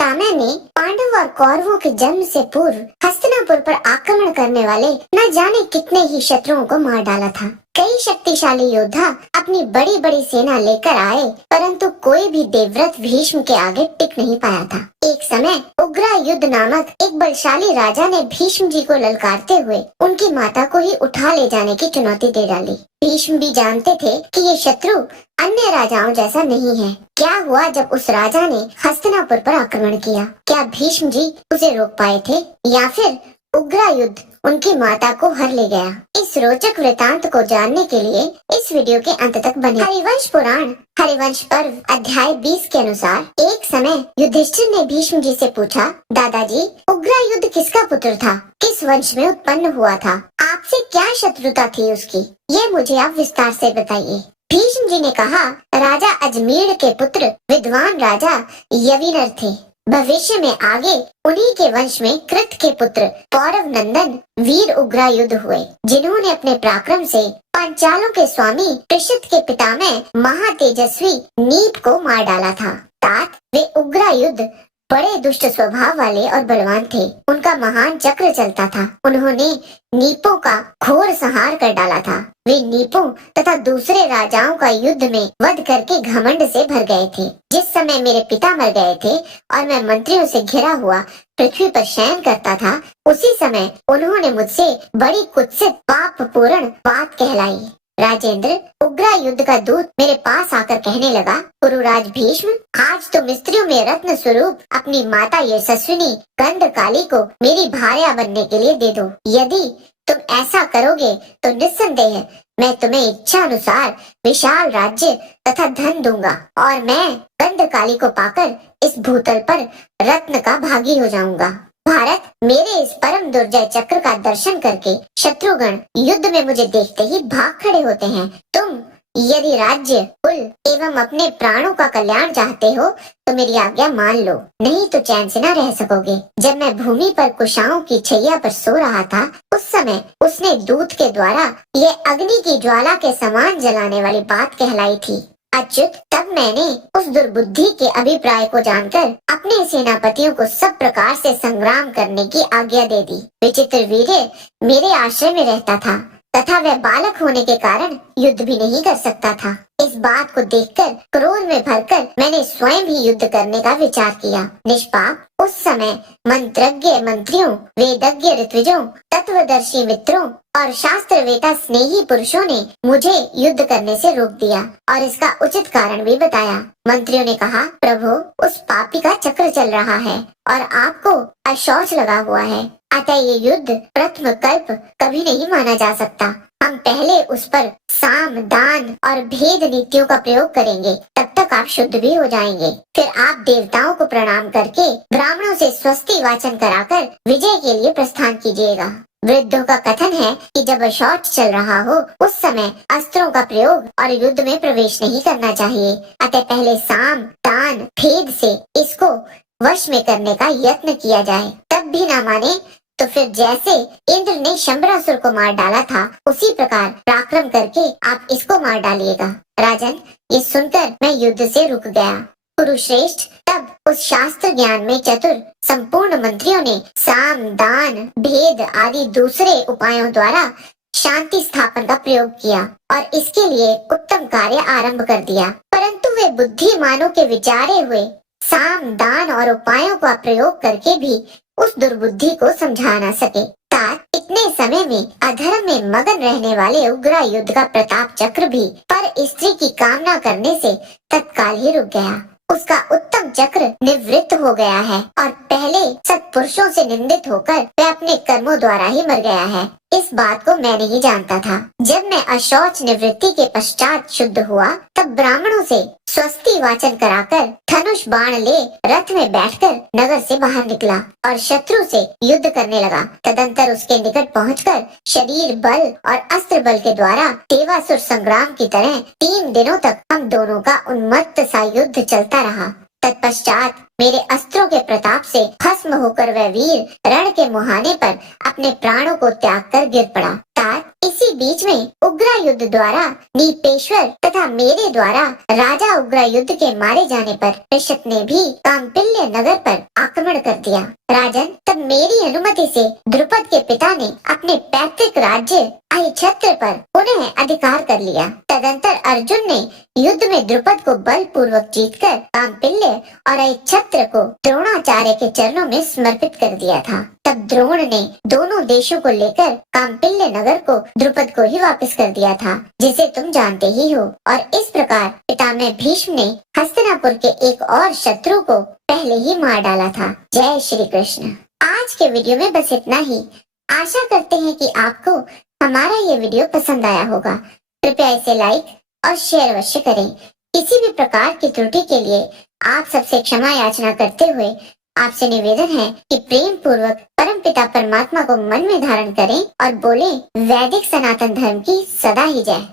पितामह ने पांडव और कौरवों के जन्म से पूर्व हस्तिनापुर पर आक्रमण करने वाले न जाने कितने ही शत्रुओं को मार डाला था। कई शक्तिशाली योद्धा अपनी बड़ी बड़ी सेना लेकर आए, परंतु कोई भी देवव्रत भीष्म के आगे टिक नहीं पाया था। एक समय उग्रा युद्ध नामक एक बलशाली राजा ने भीष्म जी को ललकारते हुए उनकी माता को ही उठा ले जाने की चुनौती दे डाली। भीष्म भी जानते थे कि ये शत्रु अन्य राजाओं जैसा नहीं है। क्या हुआ जब उस राजा ने हस्तिनापुर पर आक्रमण किया? क्या भीष्म जी उसे रोक पाए थे या फिर उग्रा युद्ध उनकी माता को हर ले गया? इस रोचक वृतांत को जानने के लिए इस वीडियो के अंत तक बने। हरिवंश पुराण हरिवंश पर्व अध्याय 20 के अनुसार एक समय युधिष्ठिर ने भीष्म जी से पूछा, दादाजी उग्रा युद्ध किसका पुत्र था? किस वंश में उत्पन्न हुआ था? आपसे क्या शत्रुता थी उसकी? ये मुझे आप विस्तार से बताइए। भीष्म जी ने कहा, राजा अजमेर के पुत्र विद्वान राजा यविनर थे। भविष्य में आगे उन्हीं के वंश में कृत के पुत्र पौरव नंदन वीर उग्रा युद्ध हुए, जिन्होंने अपने पराक्रम से पांचालों के स्वामी कृषित के पितामह महातेजस्वी नीप को मार डाला था। तात वे उग्रा युद्ध बड़े दुष्ट स्वभाव वाले और बलवान थे। उनका महान चक्र चलता था। उन्होंने नीपों का घोर संहार कर डाला था। वे नीपों तथा दूसरे राजाओं का युद्ध में वध करके घमंड से भर गए थे। जिस समय मेरे पिता मर गए थे और मैं मंत्रियों से घिरा हुआ पृथ्वी पर शयन करता था, उसी समय उन्होंने मुझसे बड़ी कुत्सित पाप पूर्ण बात कहलाई। राजेंद्र, उग्रा युद्ध का दूत मेरे पास आकर कहने लगा, गुरुराज भीष्म, आज तुम स्त्रियों में रत्न स्वरूप अपनी माता यशस्विनी गंधकाली को मेरी भार्या बनने के लिए दे दो। यदि तुम ऐसा करोगे तो निस्संदेह मैं तुम्हें इच्छा अनुसार विशाल राज्य तथा धन दूंगा और मैं गंधकाली को पाकर इस भूतल पर रत्न का भागी हो जाऊंगा। भारत मेरे इस परम दुर्जय चक्र का दर्शन करके शत्रुगण युद्ध में मुझे देखते ही भाग खड़े होते हैं। तुम यदि राज्य, कुल एवं अपने प्राणों का कल्याण चाहते हो तो मेरी आज्ञा मान लो, नहीं तो चैन से न रह सकोगे। जब मैं भूमि पर कुशाओं की छैया पर सो रहा था, उस समय उसने दूत के द्वारा ये अग्नि की ज्वाला के समान जलाने वाली बात कहलाई थी। अच्युत, तब मैंने उस दुर्बुद्धि के अभिप्राय को जानकर अपने सेनापतियों को सब प्रकार से संग्राम करने की आज्ञा दे दी। विचित्र वीर्य मेरे आश्रय में रहता था तथा वह बालक होने के कारण युद्ध भी नहीं कर सकता था। इस बात को देखकर क्रोध में भरकर मैंने स्वयं ही युद्ध करने का विचार किया। निष्पाप, उस समय मंत्रज्ञ मंत्रियों, वेदज्ञ ऋत्विजों, तत्वदर्शी मित्रों और शास्त्रवेता स्नेही पुरुषों ने मुझे युद्ध करने से रोक दिया और इसका उचित कारण भी बताया। मंत्रियों ने कहा, प्रभु, उस पापी का चक्र चल रहा है और आपको अशौच लगा हुआ है, अतः ये युद्ध प्रथम कल्प कभी नहीं माना जा सकता। हम पहले उस पर साम, दान और भेद नीतियों का प्रयोग करेंगे, तब तक आप शुद्ध भी हो जाएंगे। फिर आप देवताओं को प्रणाम करके ब्राह्मणों से स्वस्ति वाचन कराकर विजय के लिए प्रस्थान कीजिएगा। वृद्धों का कथन है कि जब शौच चल रहा हो उस समय अस्त्रों का प्रयोग और युद्ध में प्रवेश नहीं करना चाहिए। अतः पहले साम, दान, भेद से इसको वश में करने का यत्न किया जाए। तब भी ना माने तो फिर जैसे इंद्र ने शंबरासुर को मार डाला था, उसी प्रकार पराक्रम करके आप इसको मार डालिएगा। राजन, ये सुनकर मैं युद्ध से रुक गया। कुरुश्रेष्ठ, तब उस शास्त्र ज्ञान में चतुर संपूर्ण मंत्रियों ने साम, दान, भेद आदि दूसरे उपायों द्वारा शांति स्थापन का प्रयोग किया और इसके लिए उत्तम कार्य आरंभ कर दिया। परंतु वे बुद्धिमानों के विचारे हुए साम, दान और उपायों का प्रयोग करके भी उस दुर्बुद्धि को समझा न सके। तात इतने समय में अधर्म में मगन रहने वाले उग्रा युद्ध का प्रताप चक्र भी पर स्त्री की कामना करने से तत्काल ही रुक गया। उसका उत्तम चक्र निवृत्त हो गया है और पहले सत्पुरुषों से निंदित होकर वह अपने कर्मों द्वारा ही मर गया है। इस बात को मैं नहीं जानता था। जब मैं अशौच निवृत्ति के पश्चात शुद्ध हुआ, तब ब्राह्मणों से स्वस्ति वाचन कराकर धनुष बाण ले रथ में बैठकर नगर से बाहर निकला और शत्रु से युद्ध करने लगा। तदंतर उसके निकट पहुंचकर शरीर बल और अस्त्र बल के द्वारा देवासुर संग्राम की तरह 3 दिनों तक हम दोनों का उन्मत्त सा युद्ध चलता रहा। तत्पश्चात मेरे अस्त्रों के प्रताप से भस्म होकर वह वीर रण के मुहाने पर अपने प्राणों को त्याग कर गिर पड़ा। तात इसी बीच में उग्र युद्ध द्वारा नीपेश्वर तथा मेरे द्वारा राजा उग्र युद्ध के मारे जाने पर ऋषभ ने भी कांपिल्य नगर पर आक्रमण कर दिया। राजन, तब मेरी अनुमति से द्रुपद के पिता ने अपने पैतृक राज्य अहिछत्र पर पुनः अधिकार कर लिया। तदंतर अर्जुन ने युद्ध में द्रुपद को बलपूर्वक जीतकर कांपिल्य और अहिछत्र को द्रोणाचार्य के चरणों में समर्पित कर दिया था। तब द्रोण ने दोनों देशों को लेकर कांपिल्य नगर को द्रुपद को ही वापस कर दिया था, जिसे तुम जानते ही हो। और इस प्रकार पितामह भीष्म ने हस्तिनापुर के एक और शत्रु को पहले ही मार डाला था। जय श्री कृष्ण। आज के वीडियो में बस इतना ही। आशा करते हैं कि आपको हमारा ये वीडियो पसंद आया होगा। कृपया इसे लाइक और शेयर अवश्य करें। किसी भी प्रकार की त्रुटि के लिए आप सबसे क्षमा याचना करते हुए आपसे निवेदन है कि प्रेम पूर्वक परमपिता परमात्मा को मन में धारण करें और बोलें, वैदिक सनातन धर्म की सदा ही जय।